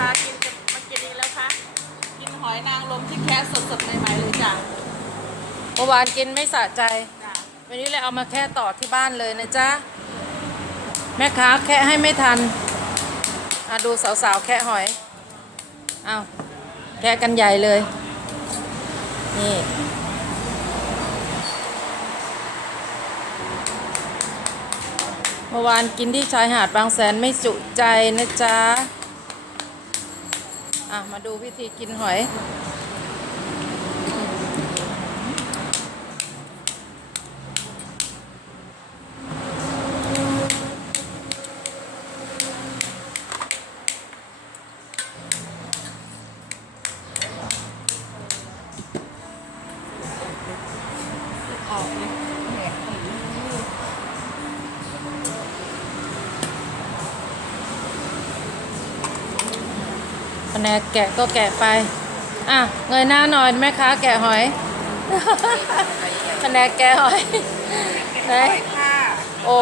คะกินจะมากินอีกแล้วคะกินหอยนางรมที่แคะสดๆใหม่ๆเลยจ้ะเมื่อวานกินไม่สะใจ จ้ะวันนี้เลยเอามาแค่ต่อที่บ้านเลยนะจ๊ะ แม่ค้าแค่ให้ไม่ทันอะดูสาวๆ แค่หอย เอาแค่กันใหญ่เลย นี่ เมื่อวานกินที่ชายหาดบางแสนไม่จุใจนะจ๊ะ อะมาดูวิธีกินหอย ออกเลยแหม แผนกแกะก็แกะไป อะเงยหน้าหน่อยแม่ค้าแกะหอยแผนกแกะหอยไหนค่ะโอ้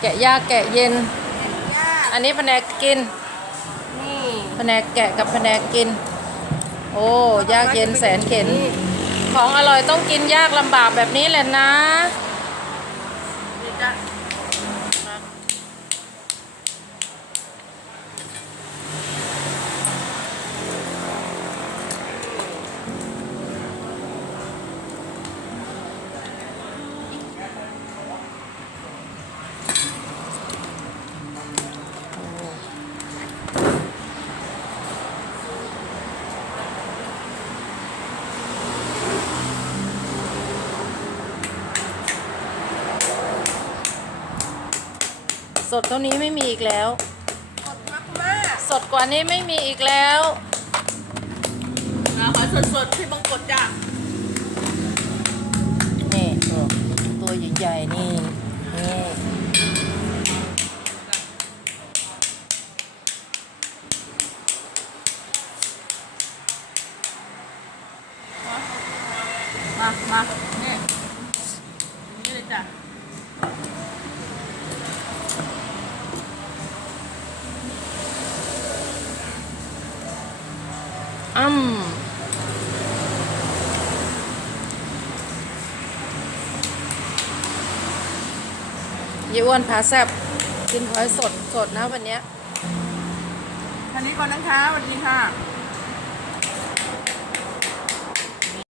แกะยากแกะเย็นย่าอันนี้แผนกกินนี่แผนกแกะกับแผนกกิน โอ้ยากเย็นแสนเข็น ของอร่อยต้องกินยากลำบากแบบนี้แหละนะ สดเท่านี้ไม่มีอีกแล้ว สดมากมากสดกว่านี้ไม่มีอีกแล้วๆหอยสดๆที่บางกดจ้ะนี่ตัวใหญ่ๆนี่นี่มามาเนี่ยนี่เลยจ้ะ อ้ำยี่อ้วนพาแซบกินหอยสดสดนะวันเนี้ยท่านี้ก่อนนะคะสวัสดีค่ะ